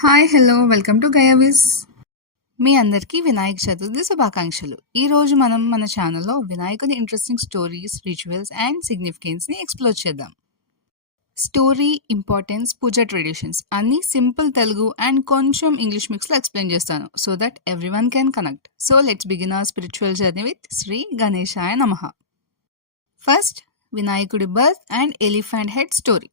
Hi hello welcome to గయావిస్. మీ అందరికీ వినాయక చతుర్థి శుభాకాంక్షలు. ఈరోజు మనం మన ఛానల్లో వినాయకుని ఇంట్రెస్టింగ్ స్టోరీస్, రిచువల్స్ అండ్ సిగ్నిఫికెన్స్ని ఎక్స్ప్లోర్ చేద్దాం. స్టోరీ, ఇంపార్టెన్స్, పూజ ట్రెడిషన్స్ అన్నీ సింపుల్ తెలుగు అండ్ కొంచెం ఇంగ్లీష్ మిక్స్లో ఎక్స్ప్లెయిన్ చేస్తాను so that everyone can connect. So let's begin our spiritual journey with Shri గణేశాయ నమః. ఫస్ట్, వినాయకుడి birth and elephant head story.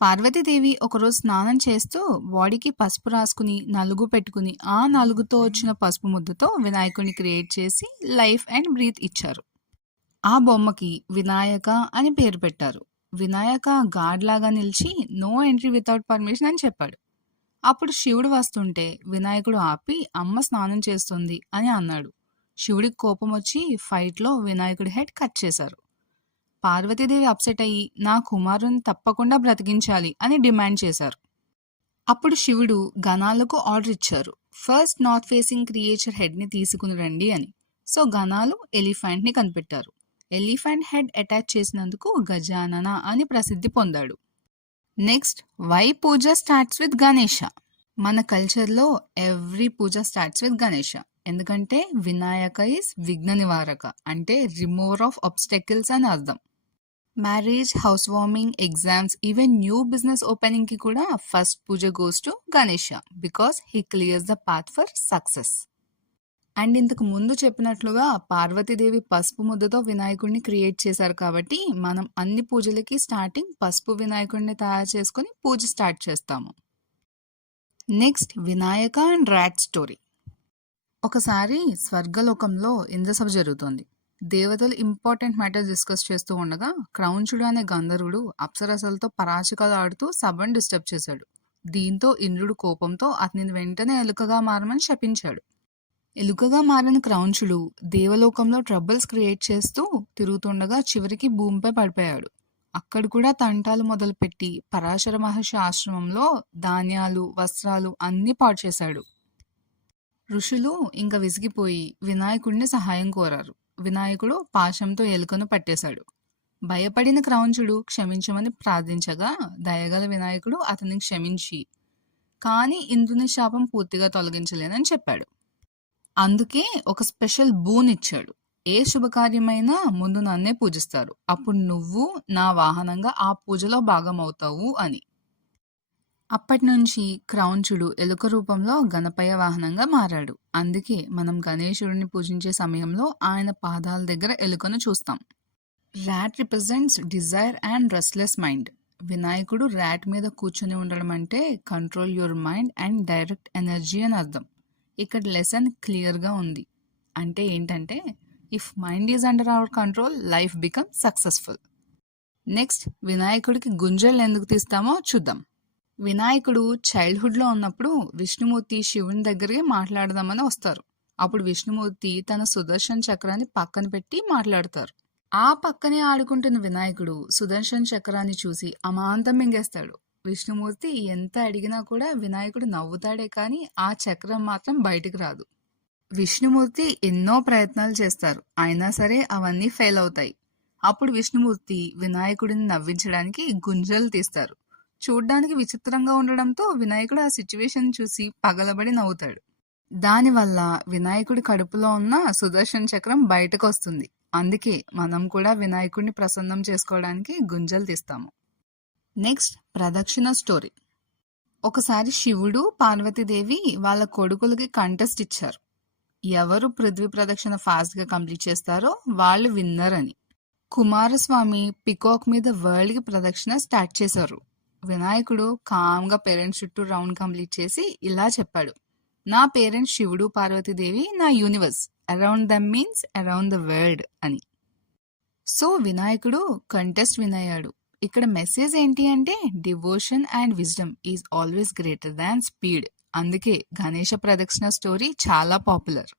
Parvatidevi ఒకరోజు స్నానం చేస్తూ బాడీకి పసుపు రాసుకుని నలుగు పెట్టుకుని ఆ నలుగుతో వచ్చిన పసుపు ముద్దతో వినాయకుడిని క్రియేట్ చేసి లైఫ్ అండ్ బ్రీత్ ఇచ్చారు. ఆ బొమ్మకి వినాయక అని పేరు పెట్టారు. వినాయక గాడ్ లాగా నిలిచి నో ఎంట్రీ వితౌట్ పర్మిషన్ అని చెప్పాడు. అప్పుడు శివుడు వస్తుంటే వినాయకుడు ఆపి అమ్మ స్నానం చేస్తుంది అని అన్నాడు. శివుడికి కోపం వచ్చి ఫైట్లో వినాయకుడి హెడ్ కట్ చేశారు. పార్వతీదేవి అప్సెట్ అయ్యి నా కుమారుని తప్పకుండా బ్రతికించాలి అని డిమాండ్ చేశారు. అప్పుడు శివుడు గణాలకు ఆర్డర్ ఇచ్చారు, ఫస్ట్ నార్త్ ఫేసింగ్ క్రియేచర్ హెడ్ని తీసుకుని రండి అని. సో గణాలు ఎలిఫెంట్ని కనిపెట్టారు. ఎలిఫెంట్ హెడ్ అటాచ్ చేసినందుకు గజానన అని ప్రసిద్ధి పొందాడు. Next, why puja starts with Ganesha. మన కల్చర్లో every puja starts with Ganesha. ఎందుకంటే వినాయక ఇస్ విఘ్న నివారక, అంటే రిమూవర్ ఆఫ్ ఆబ్స్టకిల్స్ అని అర్థం. Marriage, housewarming, exams, even new business opening కి కూడా first puja goes to Ganesha because he clears the path for success. And ఇంతకు ముందు చెప్పినట్లుగా పార్వతీదేవి పసుపు ముద్దతో వినాయకుడిని క్రియేట్ చేశారు కాబట్టి మనం అన్ని పూజలకి స్టార్టింగ్ పసుపు వినాయకుడిని తయారు చేసుకుని పూజ స్టార్ట్ చేస్తాము. Next, Vinayaka and rat story. ఒకసారి స్వర్గలోకంలో ఇంద్రసభ జరుగుతోంది. దేవతలు ఇంపార్టెంట్ మ్యాటర్స్ డిస్కస్ చేస్తూ ఉండగా క్రౌంచుడు అనే గంధర్వుడు అప్సరసలతో పరాచికలు ఆడుతూ సభను డిస్టర్బ్ చేశాడు. దీంతో ఇంద్రుడు కోపంతో అతనిని వెంటనే ఎలుకగా మారమని శపించాడు. ఎలుకగా మారిన క్రౌంచుడు దేవలోకంలో ట్రబుల్స్ క్రియేట్ చేస్తూ తిరుగుతుండగా చివరికి భూమిపై పడిపోయాడు. అక్కడ కూడా తంటాలు మొదలుపెట్టి పరాశర మహర్షి ఆశ్రమంలో ధాన్యాలు, వస్త్రాలు అన్నీ పాడు చేశాడు. ఋషులు ఇంకా విసిగిపోయి వినాయకుడిని సహాయం కోరారు. వినాయకుడు పాశంతో ఎలుకను పట్టేశాడు. భయపడిన క్రౌంచుడు క్షమించమని ప్రార్థించగా దయగల వినాయకుడు అతన్ని క్షమించి కానీ ఇంద్రుని శాపం పూర్తిగా తొలగించలేనని చెప్పాడు. అందుకే ఒక స్పెషల్ బూన్ ఇచ్చాడు, ఏ శుభకార్యమైనా ముందు నన్నే పూజిస్తారు, అప్పుడు నువ్వు నా వాహనంగా ఆ పూజలో భాగమవుతావు అని. అప్పటి నుంచి క్రౌంచుడు ఎలుక రూపంలో గణపయ్య వాహనంగా మారాడు. అందుకే మనం గణేశుడిని పూజించే సమయంలో ఆయన పాదాల దగ్గర ఎలుకను చూస్తాం. Rat represents desire and restless mind. వినాయకుడు ర్యాట్ మీద కూర్చొని ఉండడం అంటే control your mind and direct energy అని అర్థం. ఇక్కడ లెసన్ క్లియర్గా ఉంది. అంటే ఏంటంటే if mind is under our control life become successful. Next, వినాయకుడికి గుంజలు ఎందుకు తీస్తామో చూద్దాం. వినాయకుడు చైల్డ్హుడ్లో ఉన్నప్పుడు విష్ణుమూర్తి శివుని దగ్గరికి మాట్లాడదామని వస్తారు. అప్పుడు విష్ణుమూర్తి తన సుదర్శన్ చక్రాన్ని పక్కన పెట్టి మాట్లాడతారు. ఆ పక్కనే ఆడుకుంటున్న వినాయకుడు సుదర్శన్ చక్రాన్ని చూసి అమాంతం మింగేస్తాడు. విష్ణుమూర్తి ఎంత అడిగినా కూడా వినాయకుడు నవ్వుతాడే కానీ ఆ చక్రం మాత్రం బయటికి రాదు. విష్ణుమూర్తి ఎన్నో ప్రయత్నాలు చేస్తారు, అయినా సరే అవన్నీ ఫెయిల్ అవుతాయి. అప్పుడు విష్ణుమూర్తి వినాయకుడిని నవ్వించడానికి గుంజలు తీస్తారు. చూడ్డానికి విచిత్రంగా ఉండడంతో వినాయకుడు ఆ సిచ్యువేషన్ చూసి పగలబడి నవ్వుతాడు. దానివల్ల వినాయకుడి కడుపులో ఉన్న సుదర్శన్ చక్రం బయటకు వస్తుంది. అందుకే మనం కూడా వినాయకుడిని ప్రసన్నం చేసుకోవడానికి గుంజలు తీస్తాము. నెక్స్ట్, ప్రదక్షిణ స్టోరీ. ఒకసారి శివుడు, పార్వతీదేవి వాళ్ళ కొడుకులకి కంటెస్ట్ ఇచ్చారు. ఎవరు పృథ్వీ ప్రదక్షిణ ఫాస్ట్గా కంప్లీట్ చేస్తారో వాళ్ళు విన్నర్ అని. కుమారస్వామి పికాక్ మీద వరల్డ్కి ప్రదక్షిణ స్టార్ట్ చేశారు. వినాయకుడు కామ్గా పేరెంట్స్ చుట్టూ రౌండ్ కంప్లీట్ చేసి ఇలా చెప్పాడు, నా పేరెంట్స్ శివుడు, పార్వతీదేవి నా universe, around dum means around the world అని. సో వినాయకుడు కంటెస్ట్ విన్ అయ్యాడు. ఇక్కడ మెసేజ్ ఏంటి అంటే devotion and wisdom is always greater than speed. అందుకే గణేష ప్రదక్షిణ స్టోరీ చాలా పాపులర్.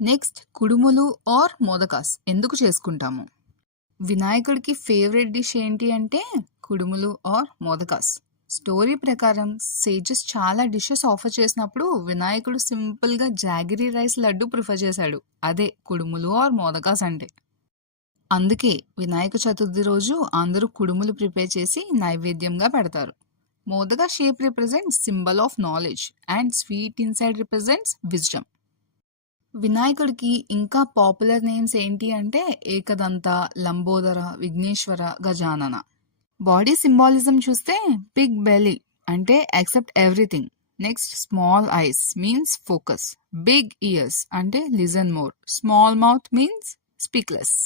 నెక్స్ట్, కుడుములు ఆర్ మోదకాస్ ఎందుకు చేసుకుంటాము. వినాయకుడికి ఫేవరెట్ డిష్ ఏంటి అంటే కుడుములు ఆర్ మోదకాస్. స్టోరీ ప్రకారం సేజెస్ చాలా డిషెస్ ఆఫర్ చేసినప్పుడు వినాయకుడు సింపుల్గా జాగిరీ రైస్ లడ్డు ప్రిఫర్ చేశాడు. అదే కుడుములు ఆర్ మోదకాస్ అంటే. అందుకే వినాయక చతుర్థి రోజు అందరూ కుడుములు ప్రిపేర్ చేసి నైవేద్యంగా పెడతారు. Modaka shape represents symbol of knowledge and sweet inside represents wisdom. వినాయకుడికి ఇంకా పాపులర్ నేమ్స్ ఏంటి అంటే ఏకదంత, లంబోదర, విఘ్నేశ్వర, గజానన. బాడీ సింబాలిజం చూస్తే బిగ్ బెల్లీ అంటే accept everything. Next small eyes means focus. Big ears అంటే listen more. Small mouth means speak less.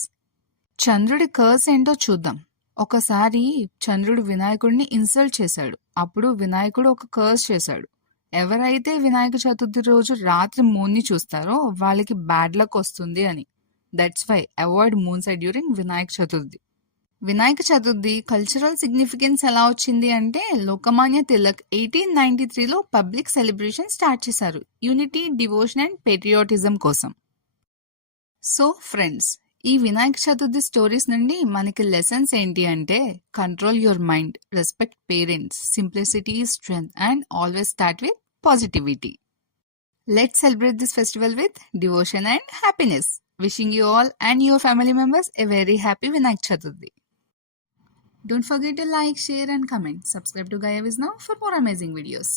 చంద్రుడి curse ఏంటో చూద్దాం. ఒకసారి చంద్రుడు వినాయకుడిని ఇన్సల్ట్ చేశాడు. అప్పుడు వినాయకుడు ఒక కర్స్ చేశాడు. ఎవరైతే వినాయక చతుర్థి రోజు రాత్రి మూన్ ని చూస్తారో వాళ్ళకి బ్యాడ్ లక్ వస్తుంది అని. That's why avoid moon side during Vinayaka Chaturthi. Vinayaka Chaturthi cultural significance ఎలా వచ్చింది అంటే లోకమాన్య తిలక్ 1893లో పబ్లిక్ సెలబ్రేషన్ స్టార్ట్ చేశారు యూనిటీ, డివోషన్ అండ్ పేట్రియాటిజం కోసం. సో ఫ్రెండ్స్, ఈ వినాయక చతుర్థి స్టోరీస్ నుండి మనకి లెసన్స్ ఏంటి అంటే control your mind, respect parents, simplicity is strength and always start with positivity. Let's celebrate this festival with devotion and happiness. Wishing you all and your family members a very happy Vinayak Chaturthi. Don't forget to like, share and comment. Subscribe to Gaia Viz now for more amazing videos.